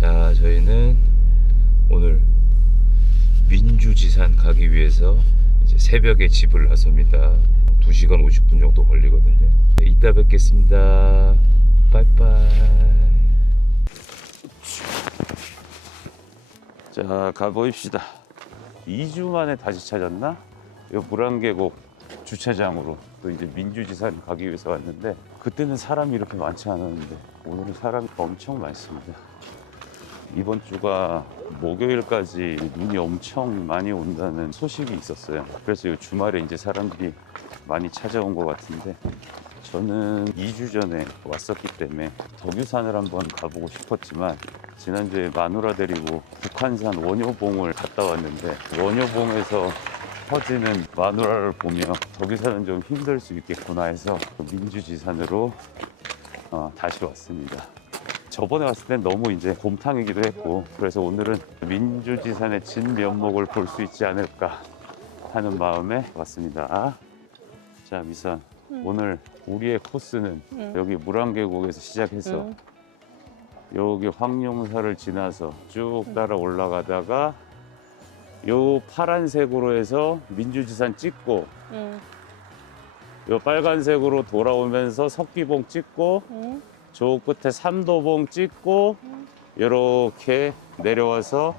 자, 저희는 오늘 민주지산 가기 위해서 이제 새벽에 집을 나섭니다. 2시간 50분 정도 걸리거든요. 네, 이따 뵙겠습니다. 빠이빠이. 자, 가보입시다. 2주 만에 다시 찾았나? 이 물안계곡 주차장으로 또 이제 민주지산 가기 위해서 왔는데 그때는 사람이 이렇게 많지 않았는데 오늘은 사람이 엄청 많습니다. 이번 주가 목요일까지 눈이 엄청 많이 온다는 소식이 있었어요. 그래서 이 주말에 이제 사람들이 많이 찾아온 것 같은데 저는 2주 전에 왔었기 때문에 덕유산을 한번 가보고 싶었지만 지난주에 마누라 데리고 북한산 원효봉을 갔다 왔는데 원효봉에서 퍼지는 마누라를 보며 덕유산은 좀 힘들 수 있겠구나 해서 민주지산으로 어, 다시 왔습니다. 저번에 왔을 땐 너무 이제 곰탕이기도 했고 그래서 오늘은 민주지산의 진면목을 볼 수 있지 않을까 하는 마음에 왔습니다. 자 미선 응. 오늘 우리의 코스는 응. 여기 물안계곡에서 시작해서 응. 여기 황룡사를 지나서 쭉 따라 올라가다가 요 파란색으로 해서 민주지산 찍고 응. 요 빨간색으로 돌아오면서 석기봉 찍고 응. 저 끝에 삼도봉 찍고 응. 이렇게 내려와서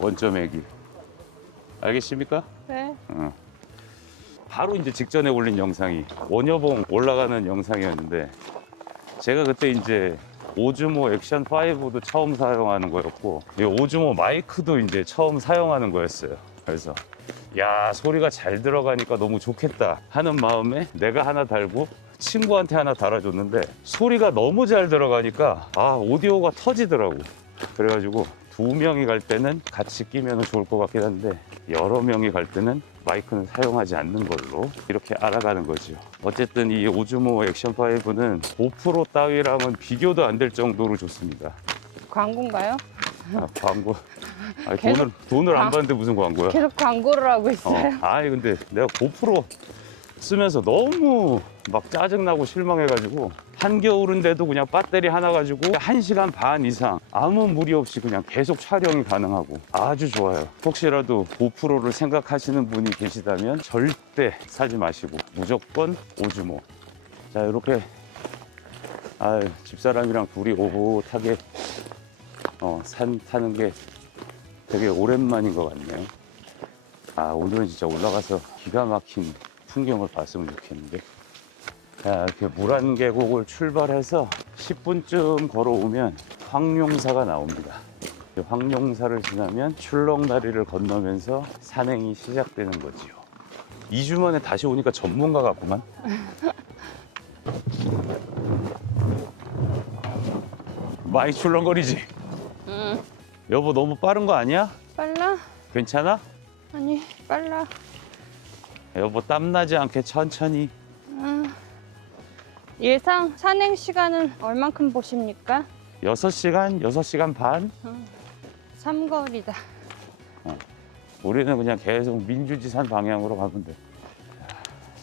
원점의 길 알겠습니까? 네. 어. 바로 이제 직전에 올린 영상이 원여봉 올라가는 영상이었는데 제가 그때 이제 오즈모 액션 5도 처음 사용하는 거였고 이 오즈모 마이크도 이제 처음 사용하는 거였어요. 그래서 야 소리가 잘 들어가니까 너무 좋겠다 하는 마음에 내가 하나 달고 친구한테 하나 달아줬는데 소리가 너무 잘 들어가니까 아 오디오가 터지더라고. 그래가지고 두 명이 갈 때는 같이 끼면 좋을 것 같긴 한데 여러 명이 갈 때는 마이크는 사용하지 않는 걸로 이렇게 알아가는 거죠. 어쨌든 이 오즈모 액션 5는 5% 따위랑은 비교도 안 될 정도로 좋습니다. 광고인가요? 아, 광고. 아니, 계속 돈을 돈을 안 광- 받는데 무슨 광고야? 계속 광고를 하고 어. 있어요. 아니 근데 내가 고프로 쓰면서 너무 막 짜증나고 실망해가지고 한겨울인데도 그냥 배터리 하나 가지고 한시간반 이상 아무 무리 없이 그냥 계속 촬영이 가능하고 아주 좋아요. 혹시라도 고프로를 생각하시는 분이 계시다면 절대 사지 마시고 무조건 오즈모. 자 이렇게 아 집사람이랑 둘이 오붓하게 어, 산 타는 게 되게 오랜만인 것 같네요. 아 오늘은 진짜 올라가서 기가 막힌 풍경을 봤으면 좋겠는데 자, 이렇게 물안계곡을 출발해서 10분쯤 걸어오면 황룡사가 나옵니다 이 황룡사를 지나면 출렁다리를 건너면서 산행이 시작되는 거지요 2주 만에 다시 오니까 전문가 같구만 많이 출렁거리지? 응. 여보 너무 빠른 거 아니야? 빨라? 괜찮아? 아니, 빨라. 여보 땀나지 않게 천천히 응. 예상 산행 시간은 얼만큼 보십니까? 6시간, 6시간 반? 삼거리다. 우리는 그냥 계속 민주지산 방향으로 가면 돼.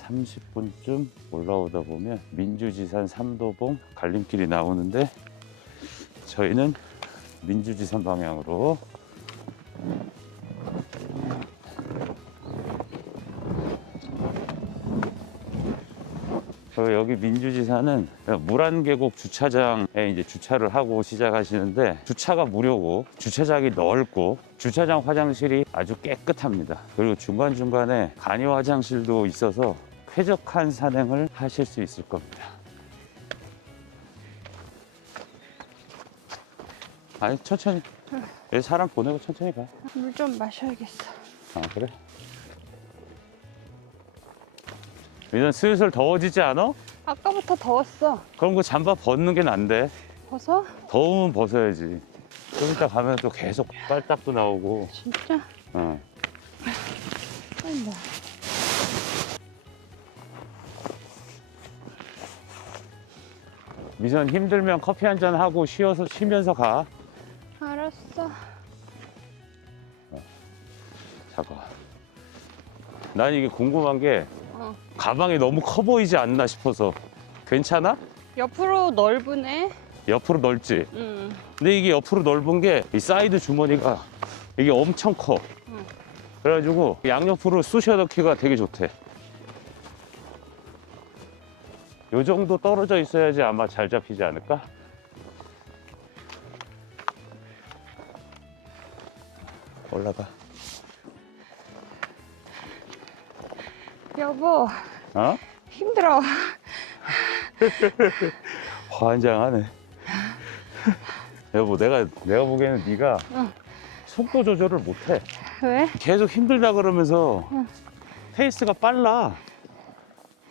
30분쯤 올라오다 보면 민주지산 삼도봉 갈림길이 나오는데 저희는 민주지산 방향으로 여기 민주지산은 물안계곡 주차장에 이제 주차를 하고 시작하시는데 주차가 무료고 주차장이 넓고 주차장 화장실이 아주 깨끗합니다. 그리고 중간중간에 간이 화장실도 있어서 쾌적한 산행을 하실 수 있을 겁니다. 아니 천천히 여기 사람 보내고 천천히 가. 물 좀 마셔야겠어. 아 그래? 이제 슬슬 더워지지 않아? 아까부터 더웠어. 그럼 그 잠바 벗는 게 난데 벗어? 더우면 벗어야지 좀 이따 가면 또 계속 빨딱도 나오고 진짜? 어. 아이고. 미선 힘들면 커피 한 잔 하고 쉬어서 쉬면서 가 알았어. 잠깐 난 이게 궁금한 게 어. 가방이 너무 커 보이지 않나 싶어서 괜찮아? 옆으로 넓으네. 옆으로 넓지. 응. 근데 이게 옆으로 넓은 게 이 사이드 주머니가 이게 엄청 커. 응. 그래가지고 양옆으로 쑤셔 넣기가 되게 좋대. 요 정도 떨어져 있어야지 아마 잘 잡히지 않을까? 올라가. 여보, 어? 힘들어. 환장하네. 여보, 내가 내가 보기에는 네가 응. 속도 조절을 못해. 왜? 계속 힘들다 그러면서 응. 페이스가 빨라.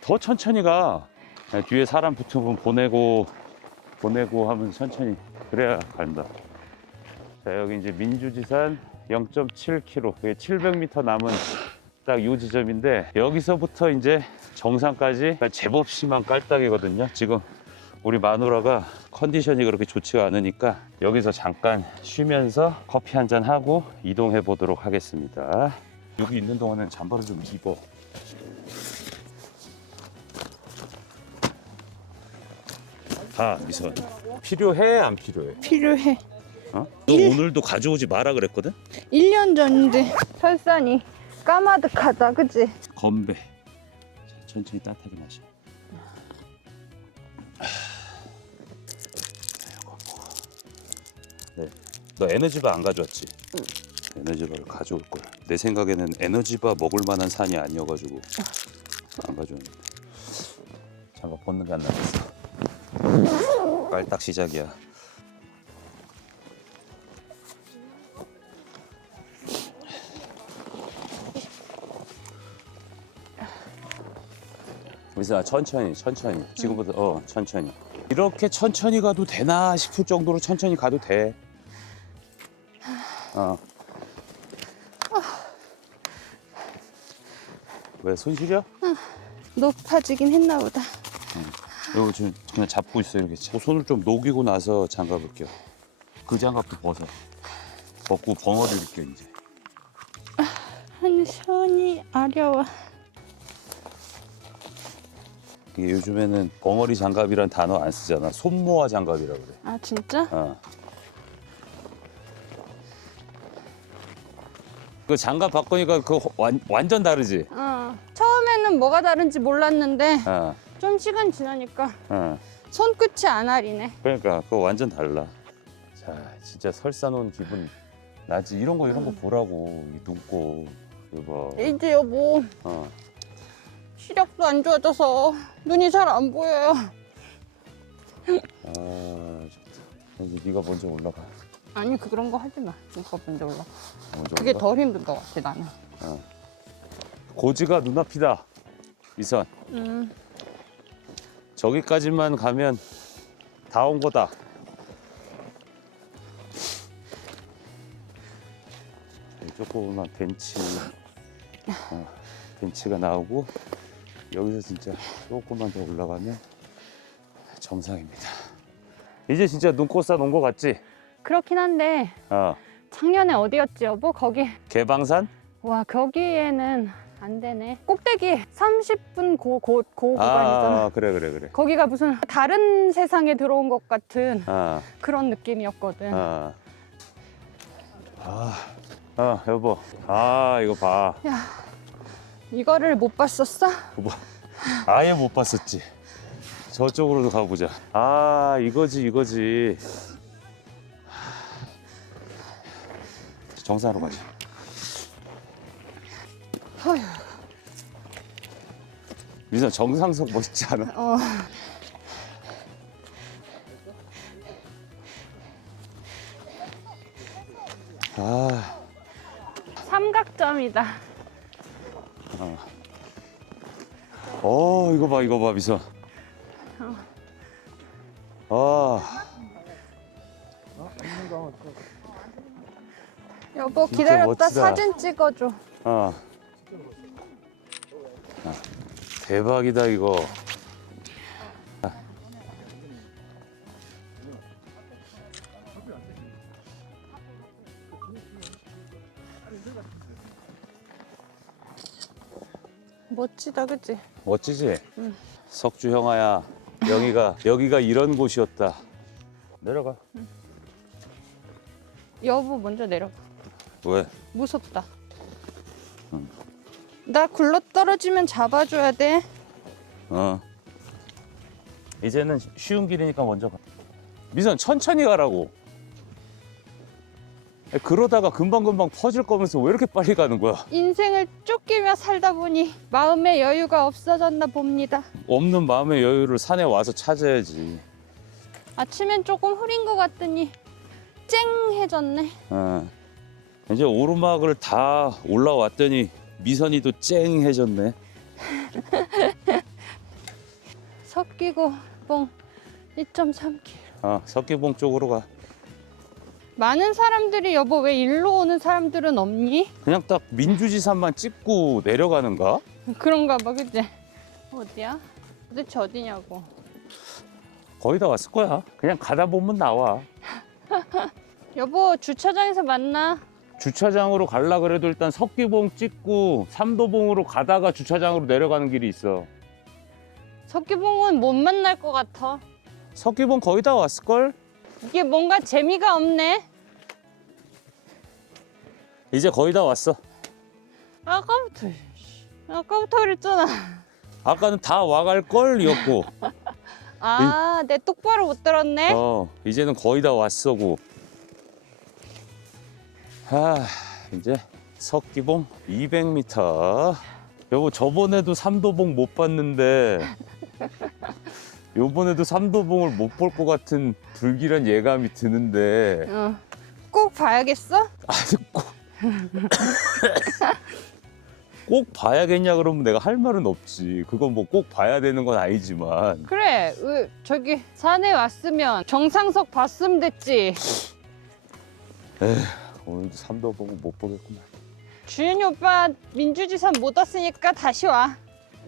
더 천천히 가. 그냥 뒤에 사람 붙으면 보내고 보내고 하면 천천히 그래야 간다. 자 여기 이제 민주지산 0.7km, 그게 700m 남은 딱 이 지점인데 여기서부터 이제 정상까지 제법 심한 깔딱이거든요. 지금 우리 마누라가 컨디션이 그렇게 좋지가 않으니까 여기서 잠깐 쉬면서 커피 한 잔 하고 이동해 보도록 하겠습니다. 여기 있는 동안은 잠바를 좀 입어. 아, 미선. 필요해, 안 필요해? 필요해. 어? 너 오늘도 가져오지 마라 그랬거든? 1년 전인데. 설산이 까마득하다, 그치? 건배. 자, 천천히 따뜻하게 마셔. 네. 너 에너지바 안 가져왔지? 에너지바를 가져올 걸. 내 생각에는 에너지바 먹을 만한 산이 아니어가지고 안 가져왔는데. 잠깐 벗는 게안 남았어. 깔딱 시작이야. 미선아 천천히 천천히 지금부터 어 천천히 이렇게 천천히 가도 되나 싶을 정도로 천천히 가도 돼. 어. 왜 손 시려? 높아지긴 했나 보다. 이거 지금 그냥 잡고 있어 이렇게. 자, 손을 좀 녹이고 나서 장갑을 껴. 그 장갑도 벗어. 벗고 벙어리를 껴 이제. 아니, 손이 아려워. 이게 요즘에는 벙어리 장갑이란 단어 안 쓰잖아. 손모아 장갑이라 그래. 아, 진짜? 어. 그 장갑 바꾸니까 그 완, 완전 다르지. 어. 처음에는 뭐가 다른지 몰랐는데 어, 좀 시간 지나니까 어. 손끝이 안 아리네. 그러니까 그거 완전 달라. 자, 진짜 설사 놓은 기분 나지. 이런 거 이런 거 보라고 이 눈곱 이거 봐. 이제 여보 어. 시력도 안 좋아져서 눈이 잘 안 보여요. 아, 좋다. 이제 네가 먼저 올라가. 아니 그런 거 하지 마. 오빠 먼저 올라. 먼저 그게 올라가. 덜 힘든 것 같아 나는. 고지가 눈앞이다. 이선 음. 저기까지만 가면 다 온 거다. 이 조그만 벤치, 어, 벤치가 나오고 여기서 진짜 조금만 더 올라가면 정상입니다. 이제 진짜 눈꽃 쌓놓은 거 같지? 그렇긴 한데 어, 작년에 어디였지 여보? 거기 개방산? 와 거기에는 안 되네. 꼭대기 30분 고, 고, 고 구간이잖아. 아, 그래, 그래, 그래. 거기가 무슨 다른 세상에 들어온 것 같은 아, 그런 느낌이었거든. 아, 아, 아, 여보. 아, 이거 봐. 야 이거를 못 봤었어? 뭐, 아예 못 봤었지. 저쪽으로도 가보자. 아, 이거지, 이거지. 정상으로 가자. 어휴. 미선 정상석 멋있지 않아? 어. 아, 삼각점이다. 어, 이거 봐, 이거 봐, 미선. 아, 여보 진짜 기다렸다 멋지다. 사진 찍어줘. 아. 아, 대박이다, 이거. 멋지다, 그치? 멋지지? 석주 형아야, 여기가 여기가 이런 곳이었다. 내려가. 여보 먼저 내려가. 왜? 무섭다. 응. 나 굴러 떨어지면 잡아줘야 돼. 어. 이제는 쉬운 길이니까 먼저 가. 미선 천천히 가라고. 그러다가 금방금방 퍼질 거면서 왜 이렇게 빨리 가는 거야? 인생을 쫓기며 살다 보니 마음의 여유가 없어졌나 봅니다. 없는 마음의 여유를 산에 와서 찾아야지. 아침엔 조금 흐린 것 같더니 쨍해졌네. 어. 이제 오르막을 다 올라왔더니 미선이도 쨍해졌네. 섞이고 뽕 2.3km. 어, 석기봉 쪽으로 가. 많은 사람들이 여보 왜 일로 오는 사람들은 없니? 그냥 딱 민주지산만 찍고 내려가는가? 그런가 봐, 그치? 어디야? 도대체 어디냐고. 거의 다 왔을 거야. 그냥 가다 보면 나와. 여보 주차장에서 만나. 주차장으로 갈라 그래도 일단 석기봉 찍고 삼도봉으로 가다가 주차장으로 내려가는 길이 있어. 석기봉은 못 만날 것 같아. 석기봉 거의 다 왔을걸? 이게 뭔가 재미가 없네. 이제 거의 다 왔어. 아까부터. 아까부터 그랬잖아. 아까는 다 와갈 걸이었고, 아, 내 똑바로 못 들었네. 어, 이제는 거의 다 왔어고. 아, 이제 석기봉 200m. 여보, 저번에도 삼도봉 못 봤는데, 요번에도 삼도봉을 못 볼 것 같은 불길한 예감이 드는데, 어. 꼭 봐야겠어? 아니, 꼭. 꼭 봐야겠냐 그러면 내가 할 말은 없지. 그건 뭐 꼭 봐야 되는 건 아니지만. 그래, 으, 저기 산에 왔으면 정상석 봤으면 됐지. 오늘도 삼도봉을 못 보겠구만. 주윤이 오빠 민주지산 못 왔으니까 다시 와.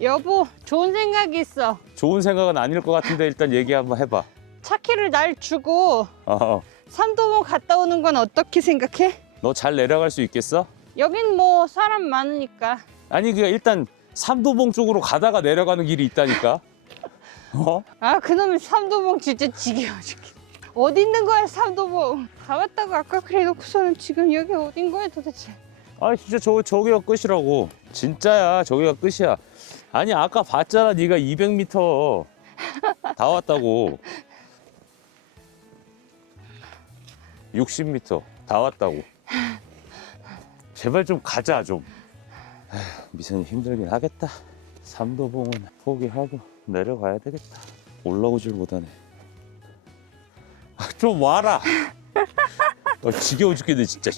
여보, 좋은 생각이 있어. 좋은 생각은 아닐 것 같은데 일단 얘기 한번 해봐. 차키를 날 주고 어, 삼도봉 갔다 오는 건 어떻게 생각해? 너 잘 내려갈 수 있겠어? 여긴 뭐 사람 많으니까. 아니 그냥 일단 삼도봉 쪽으로 가다가 내려가는 길이 있다니까. 어? 아, 그놈의 삼도봉 진짜 지겨워 죽겠 어디 있는 거야, 삼도봉? 가봤다고 아까 그래 놓고서는 지금 여기 어딘 거야 도대체? 아 진짜 저 저기가 끝이라고. 진짜야 저기가 끝이야. 아니 아까 봤잖아 네가 200m 다 왔다고. 60m 다 왔다고. 제발 좀 가자 좀. 미선이 힘들긴 하겠다. 삼도봉은 포기하고 내려가야 되겠다. 올라오질 못하네. 아, 좀 와라. 어, 지겨워 죽겠네 진짜.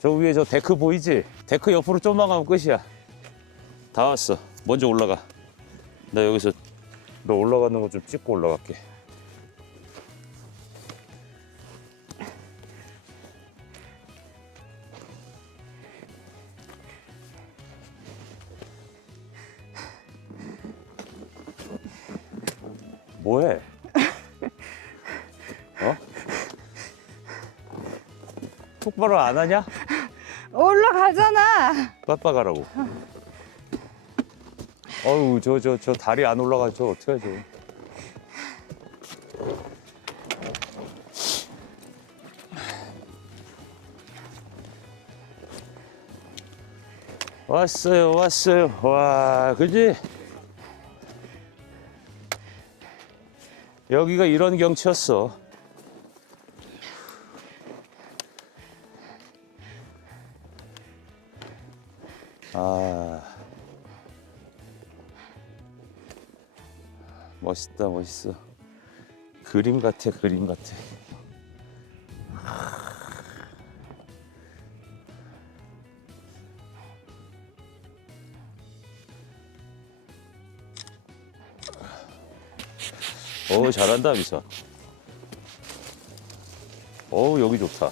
저 위에 저 데크 보이지? 데크 옆으로 좀만 가면 끝이야. 다 왔어. 먼저 올라가. 나 여기서 너 올라가는 거 좀 찍고 올라갈게. 뭐해? 어? 똑바로 안 하냐? 올라가잖아. 빡빡하라고. 어우 저 저 저 다리 안 올라가 저 어떡하죠? 왔어요 왔어요 와 그지? 여기가 이런 경치였어. 아. 멋있다 멋있어. 그림 같아 그림 같아. 오 잘한다 미선 어우 여기 좋다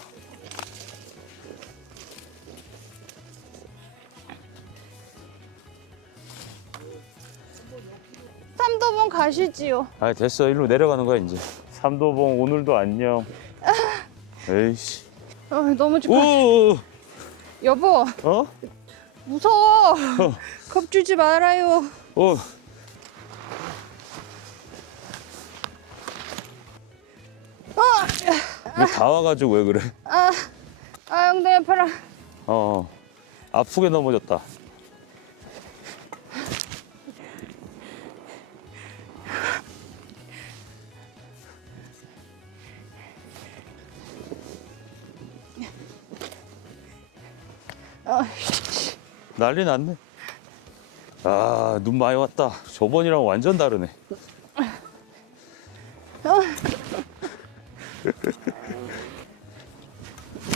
삼도봉 가시지요. 아 됐어 일로 내려가는 거야 이제 삼도봉 오늘도 안녕 에이씨 어, 너무 좋오 여보, 어? 무서워. 겁주지 말아요. 어. 왜 다 와가지고 왜 그래? 아, 아 엉덩이 아파라. 어, 아프게 넘어졌다. 아, 난리 났네. 아, 눈 많이 왔다. 저번이랑 완전 다르네.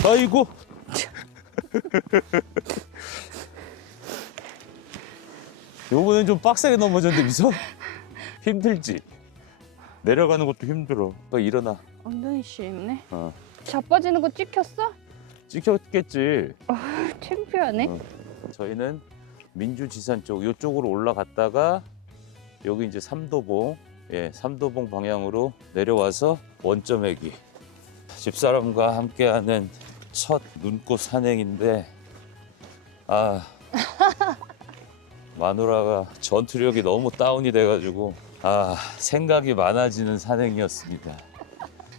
아이고. 요번엔 좀 빡세게 넘어졌는데 미소? 힘들지? 내려가는 것도 힘들어. 어, 일어나. 엉덩이 시립네. 어. 자빠지는 거 찍혔어? 찍혔겠지. 창피하네. 어. 저희는 민주지산 쪽 이쪽으로 올라갔다가 여기 이제 삼도봉 예 삼도봉 방향으로 내려와서 원점회기 집사람과 함께하는 첫 눈꽃 산행인데 아 마누라가 전투력이 너무 다운이 돼가지고 아 생각이 많아지는 산행이었습니다.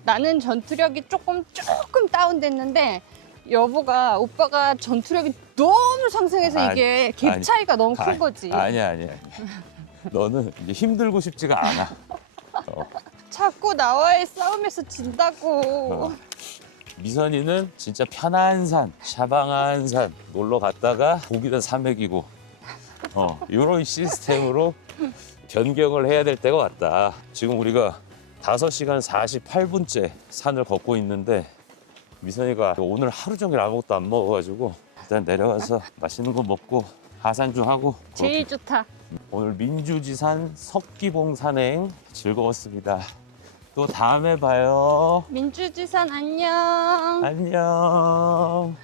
나는 전투력이 조금 조금 다운됐는데 여보가 오빠가 전투력이 너무 상승해서 아니, 이게 갭 아니, 차이가 너무 큰 아니, 거지. 아니야 아니야. 아니야. 너는 이제 힘들고 싶지가 않아. 어. 자꾸 나와의 싸움에서 진다고. 어. 미선이는 진짜 편한 산, 샤방한 산 놀러 갔다가 거기다 산맥이고 어, 이런 시스템으로 변경을 해야 될 때가 왔다. 지금 우리가 5시간 48분째 산을 걷고 있는데 미선이가 오늘 하루 종일 아무것도 안 먹어가지고 일단 내려가서 맛있는 거 먹고 하산 좀 하고 제일 좋다. 오늘 민주지산 석기봉 산행 즐거웠습니다. 또 다음에 봐요. 민주지산 안녕. 안녕.